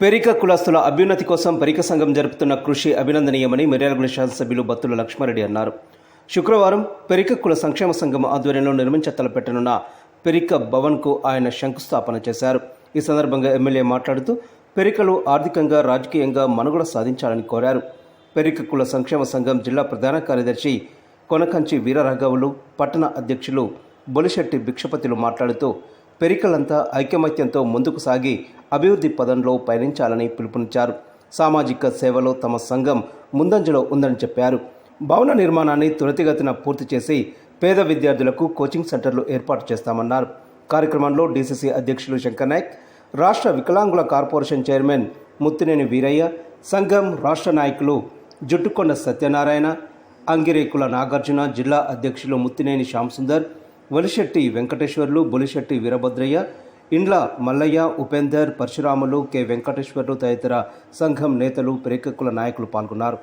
పెరిక కులస్తుల అభ్యున్నతి కోసం పెరిక సంఘం జరుపుతున్న కృషి అభినందనీయమని మిర్యాలగూడ శాసనసభ్యులు బత్తుల లక్ష్మారెడ్డి అన్నారు. శుక్రవారం పెరిక కుల సంక్షేమ సంఘం ఆధ్వర్యంలో నిర్మించ తలపెట్టనున్న పెరిక భవన్కు ఆయన శంకుస్థాపన చేశారు. ఈ సందర్భంగా ఎమ్మెల్యే మాట్లాడుతూ పెరికలు ఆర్థికంగా రాజకీయంగా మనుగడ సాధించాలని కోరారు. పెరిక కుల సంక్షేమ సంఘం జిల్లా ప్రధాన కార్యదర్శి కొనకంచి వీరరాఘవులు, పట్టణ అధ్యక్షులు బొలిశెట్టి భిక్షపతిలు మాట్లాడుతూ పెరికలంతా ఐకమత్యంతో ముందుకు సాగి అభివృద్ధి పదంలో పయనించాలని పిలుపునిచ్చారు. సామాజిక సేవలో తమ సంఘం ముందంజలో ఉందని చెప్పారు. భవన నిర్మాణాన్ని త్వరితగతిన పూర్తి చేసి పేద విద్యార్థులకు కోచింగ్ సెంటర్లు ఏర్పాటు చేస్తామన్నారు. కార్యక్రమంలో డీసీసీ అధ్యక్షులు శంకర్ నాయక్, రాష్ట్ర వికలాంగుల కార్పొరేషన్ చైర్మన్ ముత్తినేని వీరయ్య, సంఘం రాష్ట్ర నాయకులు జుట్టుకొండ సత్యనారాయణ, అంగిరేకుల నాగార్జున, జిల్లా అధ్యక్షులు ముత్తినేని శ్యాంసుందర్, వలిశెట్టి వెంకటేశ్వర్లు, బొలిశెట్టి వీరభద్రయ్య, ఇండ్ల మల్లయ్య, ఉపేందర్, పరశురాములు, కె వెంకటేశ్వర్లు తదితర సంఘం నేతలు, పెరికకుల నాయకులు పాల్గొన్నారు.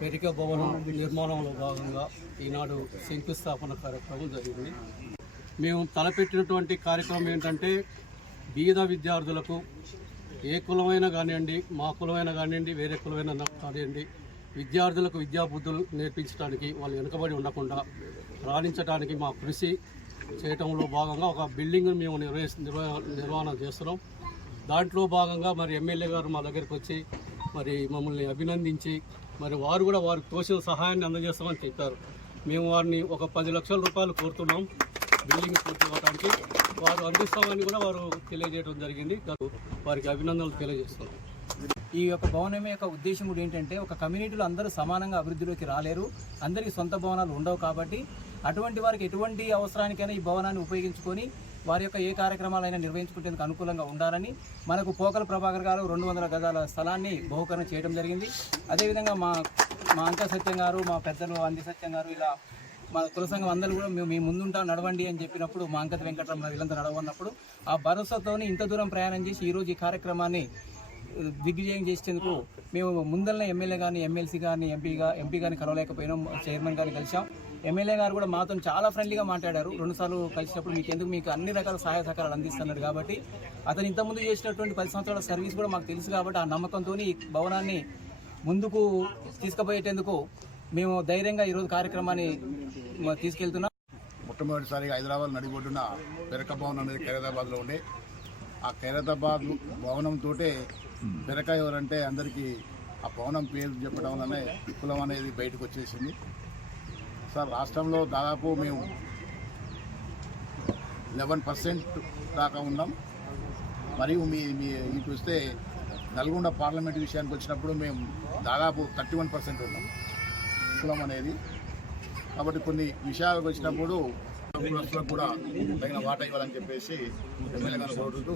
పెరిక భవనం నిర్మాణంలో భాగంగా ఈనాడు శంకుస్థాపన కార్యక్రమం జరిగింది. మేము తలపెట్టినటువంటి కార్యక్రమం ఏంటంటే బీద విద్యార్థులకు ఏ కులమైనా కానివ్వండి, మా కులమైనా కానివ్వండి, వేరే కులమైనా కానివ్వండి, విద్యార్థులకు విద్యాబుద్ధులు నేర్పించడానికి, వాళ్ళు వెనుకబడి ఉండకుండా రాణించడానికి మా కృషి చేయటంలో భాగంగా ఒక బిల్డింగ్ను మేము నిర్వహణ చేస్తున్నాం. దాంట్లో భాగంగా మరి ఎమ్మెల్యే గారు మా దగ్గరికి వచ్చి మరి మమ్మల్ని అభినందించి మరి వారు కూడా వారికి తోచిన సహాయాన్ని అందజేస్తామని చెప్పారు. మేము వారిని ఒక 10 లక్షల రూపాయలు కోరుతున్నాం బిల్డింగ్ పూర్తి అవ్వడానికి. వారు అందిస్తామని కూడా వారు తెలియజేయడం జరిగింది. వారికి అభినందనలు తెలియజేస్తున్నాం. ఈ యొక్క భవనం యొక్క ఉద్దేశం కూడా ఏంటంటే, ఒక కమ్యూనిటీలో అందరూ సమానంగా అభివృద్ధిలోకి రాలేరు, అందరికీ సొంత భవనాలు ఉండవు. కాబట్టి అటువంటి వారికి ఎటువంటి అవసరానికైనా ఈ భవనాన్ని ఉపయోగించుకొని వారి యొక్క ఏ కార్యక్రమాలైనా నిర్వహించుకునేందుకు అనుకూలంగా ఉండాలని మనకు పోకల ప్రభాకర్ గారు 200 గజాల స్థలాన్ని బహుకరణ చేయడం జరిగింది. అదేవిధంగా మా అంక సత్యం గారు, మా పెద్దలు అంది సత్యం గారు, ఇలా మా కుల సంఘం అందరూ కూడా మేము ముందుంటాం నడవండి అని చెప్పినప్పుడు, మా అంకత వెంకటరమణ వీళ్ళంతా నడవన్నప్పుడు ఆ భరోసాతోని ఇంత దూరం ప్రయాణం చేసి ఈరోజు ఈ కార్యక్రమాన్ని దిగ్విజయం చేసేందుకు మేము ముందలనే ఎమ్మెల్యే గారిని, ఎమ్మెల్సీ గారిని, ఎంపీ గారిని కలవలేకపోయినాం, చైర్మన్ గారిని కలిసాం. ఎమ్మెల్యే గారు కూడా మాతో చాలా ఫ్రెండ్లీగా మాట్లాడారు. 2 సార్లు కలిసినప్పుడు మీకు అన్ని రకాల సహాయ సహకారాలు అందిస్తున్నారు. కాబట్టి అతను ఇంతకుముందు చేసినటువంటి 10 సంవత్సరాల సర్వీస్ కూడా మాకు తెలుసు. కాబట్టి ఆ నమ్మకంతో ఈ భవనాన్ని ముందుకు తీసుకుపోయేందుకు మేము ధైర్యంగా ఈరోజు కార్యక్రమాన్ని తీసుకెళ్తున్నాం. మొట్టమొదటిసారిగా హైదరాబాద్ నడిబొడ్డున పెరక భవనం అనేది ఖైరతాబాద్లో ఉండే, ఆ ఖైరతాబాద్ భవనంతో పెరక ఎవరంటే అందరికీ ఆ భవనం పేరు చెప్పడం వల్లనే కులం అనేది బయటకు వచ్చేసింది. సార్, రాష్ట్రంలో దాదాపు మేము 11% దాకా ఉన్నాం. మరియు మీ చూస్తే నల్గొండ పార్లమెంట్ విషయానికి వచ్చినప్పుడు మేము దాదాపు 31% ఉన్నాం కులం అనేది. కాబట్టి కొన్ని విషయాలకు వచ్చినప్పుడు కులస్తులకు కూడా తగిన వాటా ఇవ్వాలని చెప్పేసి ఎమ్మెల్యే గారు కోరుతూ